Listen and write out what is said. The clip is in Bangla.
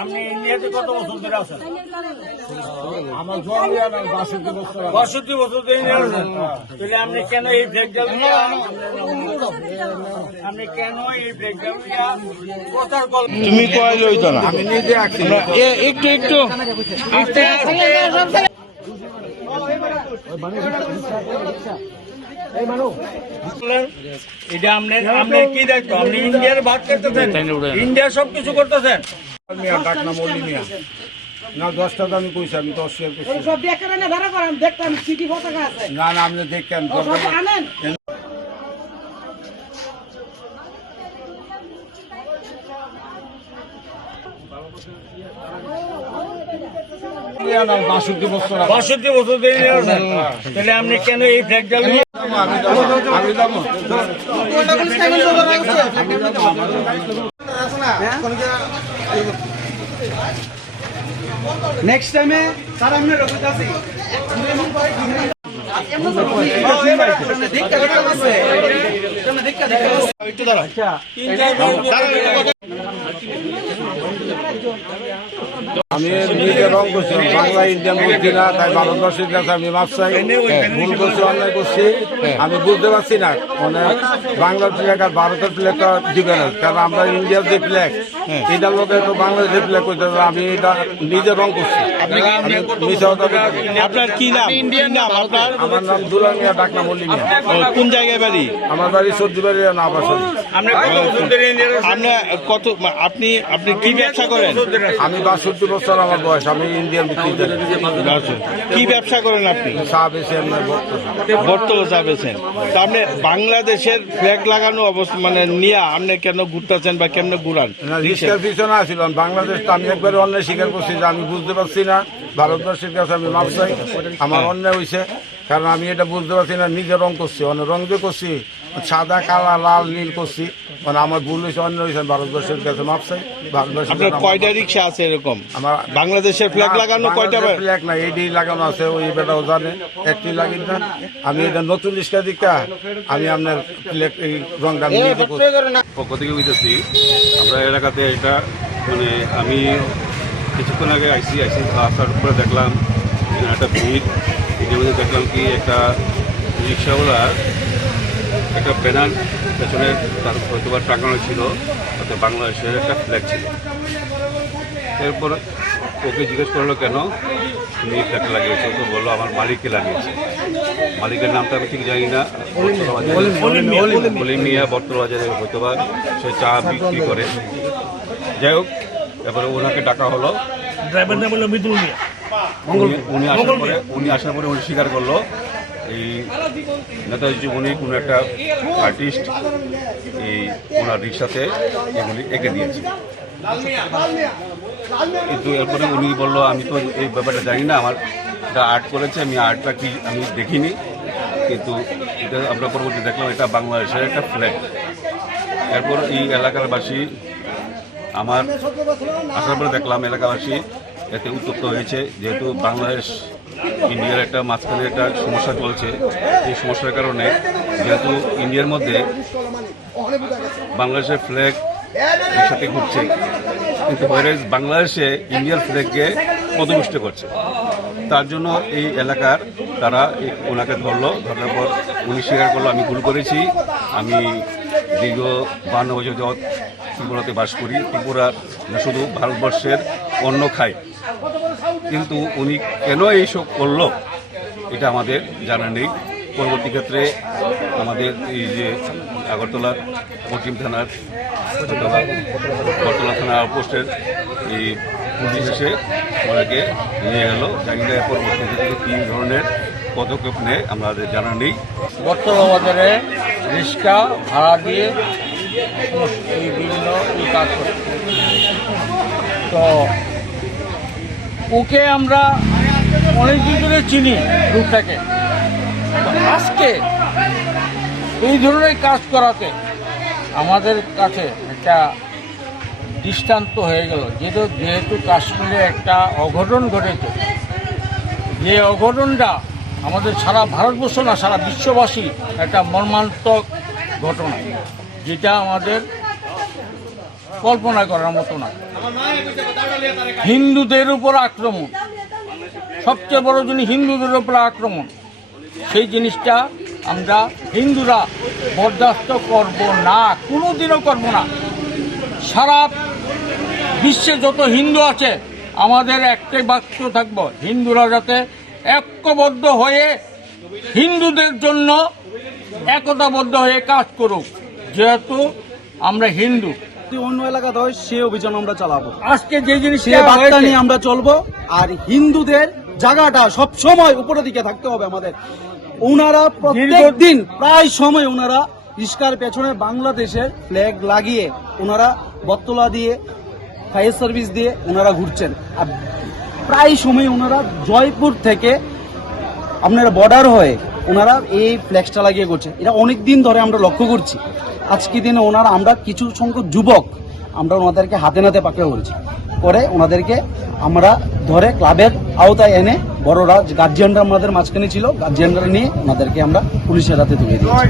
আপনি ইন্ডিয়াতে কত বছর ধরে আছেন? আমার জন্ম 62 বছর। 62 বছর ধরে ইন্ডিয়া আছেন। তাহলে আপনি কেন এই ব্রেকটা আপনি কেন এই ব্রেকটা প্রচার করলেন? তুমি কয় লইতো না? আমি নিজে আছি। একটু একটু আস্তে আস্তে এটা আপনার কি দায়িত্ব? আপনি ইন্ডিয়ার ভাগ করতেছেন, ইন্ডিয়া সবকিছু করতেছেন। মিয়া ডাক নাম অলি মিয়া। না 10টা আমি কইছি, আমি তো অস্বীকার করছি। সব বেকারে না ধরা করেন, দেখতাম সিটি পতাকা আছে। না না, আপনি দেখেন সব আনেন। মিয়া না 62 বছর। 62 বছর ধরে ইন্ডিয়া আছেন। তাহলে আপনি কেন এই ব্রেকটা আমি যাবো। নেক্সট টাইমে স্যার আমরা রবিদাসী আমি নিজে রং করছি, বাংলা ইন্ডিয়ান বুঝছি না, তাই ভারতবর্ষের কাছে আমি মাপ চাই। ভুল করছি, অন্যায় করছি, আমি বুঝতে পারছি না। মানে বাংলার ফ্ল্যাগ আর ভারতের ফ্ল্যাগটা ডিফারেন্স, কারণ আমরা ইন্ডিয়ার যে ফ্ল্যাগ এটার লোকে তো বাংলাদেশের ফ্ল্যাগ করতে হবে। আমি এটা নিজে রং করছি। আপনার কি নাম? ইন্ডিয়ান নাম আপনার? আমার নাম দুলাল মিয়া, ডাক নাম অলি মিয়া। কোন জায়গায় বাড়ি? আমার বাড়ি সর্দি বাড়ি না আবাসন। আপনি কত বছর ধরে ইন্ডিয়া আছেন? আপনার কত আপনি আপনি কি ব্যবসা করেন? আমি 62 বছর আমার বয়স। আমি ইন্ডিয়ান ভিত্তিতে কি ব্যবসা করেন আপনি? চা বেশি আপনার বর্তমান চা বেছেন। তা আপনি বাংলাদেশের ফ্ল্যাগ লাগানো অবস্থা মানে নিয়ে আপনি কেন ঘুরতেছেন বা কেমন ঘুরান? রিস্কের পিছনে আসছিলাম। বাংলাদেশ তো আমি একবারে অন্যায় স্বীকার করছি যে আমি বুঝতে পারছি না। ভারতবর্ষের কাছে আমি মাপ চাই। আমার অন্যায় হয়েছে, কারণ আমি এটা বুঝতে পারছি না। নিজে রং করছি, অন্য রং দিয়ে করছি, সাদা কালা লাল নীল করছি। মানে আমার ভুল হয়েছে, অন্য হয়েছে। ভারতবর্ষের কাছে মাপ চাই। আপনার কয়টা রিক্সা আছে এরকম? আমার বাংলাদেশের ফ্ল্যাগ লাগানো কয়টা? ফ্ল্যাগ না, এইটি লাগানো আছে, ওই বেটাও জানে, একটি লাগি না। আমি এটা নতুন রিক্সা দিকা আমি আপনার ফ্ল্যাগ এই রংটা নিয়ে পক্ষ থেকে বুঝতেছি আমরা এলাকাতে এটা মানে আমি কিছুক্ষণ আগে আসার পরে দেখলাম একটা ভিড়। এটার মধ্যে দেখলাম কি একটা রিক্সাওয়ালার একটা ব্যানার পেছনে তার হয়তো বা টাঙানো ছিল, তাতে বাংলাদেশের একটা ফ্ল্যাগ ছিল। এরপর ওকে জিজ্ঞেস করলো কেন তুমি ফ্ল্যাগটা লাগিয়েছো, তো বললো আমার মালিককে লাগিয়েছে। মালিকের নামটা আমি ঠিক জানি না, বলি মিয়া, বর্তমান বাজারে হয়তো বা সে চা বিক্রি করে। যাই হোক, তারপরে ওনাকে ডাকা হলো। ড্রাইভার নাম হলো মৃদুল মিয়া। উনি আসার পরে উনি স্বীকার করলো এই নেতাজি উনি কোনো একটা আর্টিস্ট এই ওনার রিক্সাতে এগুলি এঁকে দিয়েছে। কিন্তু এরপরে উনি বললো আমি তো এই ব্যাপারটা জানি না, আমার এটা আর্ট করেছে, আমি আর্টটা কি আমি দেখিনি। কিন্তু এটা আমরা পরবর্তী দেখলাম এটা বাংলাদেশের একটা ফ্ল্যাগ। এরপর এই এলাকারবাসী আমার আসার পরে দেখলাম এলাকাবাসী এতে উত্তপ্ত হয়েছে, যেহেতু বাংলাদেশ ইন্ডিয়ার একটা মাঝখানে একটা সমস্যা চলছে। এই সমস্যার কারণে যেহেতু ইন্ডিয়ার মধ্যে বাংলাদেশের ফ্ল্যাগ এর সাথে ঘুরছে, কিন্তু বাংলাদেশে ইন্ডিয়ার ফ্ল্যাগকে পদপুষ্ট করছে। তার জন্য এই এলাকার তারা ওনাকে ধরলো। ধরার পর উনি স্বীকার করলো আমি ভুল করেছি, আমি দীর্ঘ 52 বছর যাবৎ ত্রিপুরাতে বাস করি। ত্রিপুরার শুধু ভারতবর্ষের অন্ন খাই, কিন্তু উনি কেন এইসব করলো এটা আমাদের জানা নেই। পরবর্তী ক্ষেত্রে আমাদের এই যে আগরতলা পশ্চিম থানার বটতলা থানার আউটপোস্টের এই পুলিশ এসে ওনাকে নিয়ে গেল। জানি না পরবর্তী ক্ষেত্রে কী ধরনের পদক্ষেপ নেয় আমাদের জানা নেই। বর্তমান বাজারে রিক্সা ভাড়া দিয়ে এই বিভিন্ন কাজ করছে। তো ওকে আমরা অনেকদিন ধরে চিনি গ্রুপটাকে। আজকে এই ধরনের কাজ করাতে আমাদের কাছে একটা দৃষ্টান্ত হয়ে গেল, যেহেতু কাশ্মীরে একটা অঘটন ঘটেছে, যে অঘটনটা আমাদের সারা ভারতবর্ষ না সারা বিশ্ববাসী একটা মর্মান্তিক ঘটনা, যেটা আমাদের কল্পনা করার মতো না। হিন্দুদের উপর আক্রমণ, সবচেয়ে বড় জিনিস হিন্দুদের উপর আক্রমণ। সেই জিনিসটা আমরা হিন্দুরা বরদাস্ত করব না, কোনোদিনও করব না। সারা বিশ্বে যত হিন্দু আছে আমাদের একটাই বাক্য থাকবো, হিন্দুরা যাতে ঐক্যবদ্ধ হয়ে হিন্দুদের জন্য একতাবদ্ধ হয়ে কাজ করুক। যেহেতু আমরা হিন্দু, যদি অন্য এলাকাতে হয় সে অভিযান আমরা চালাবো, আজকে যে সে জিনিসটা বার্তা হয়েছে, নিয়ে আমরা চলবো। আর হিন্দুদের জায়গাটা সব সময় উপরের দিকে থাকতে হবে আমাদের। ওনারা প্রত্যেক দিন প্রায় সময় ওনারা রিস্কার পেছনে বাংলাদেশের ফ্ল্যাগ লাগিয়ে ওনারা বটতলা দিয়ে ফায়ার সার্ভিস দিয়ে ওনারা ঘুরছেন। আর প্রায় সময় ওনারা জয়পুর থেকে আপনারা বর্ডার হয়ে ওনারা এই ফ্ল্যাগটা লাগিয়ে করছে। এটা অনেক দিন ধরে আমরা লক্ষ্য করছি। আজকে দিনে ওনারা আমরা কিছু সংখ্যক যুবক আমরা ওনাদেরকে হাতে নাতে পাকড়ে করেছি, পরে ওনাদেরকে আমরা ধরে ক্লাবের আওতায় এনে বড়রা গার্জিয়ানরা আমাদের মাঝখানে ছিল, গার্জিয়ানরা নিয়ে ওনাদেরকে আমরা পুলিশের হাতে তুলে দিয়েছি।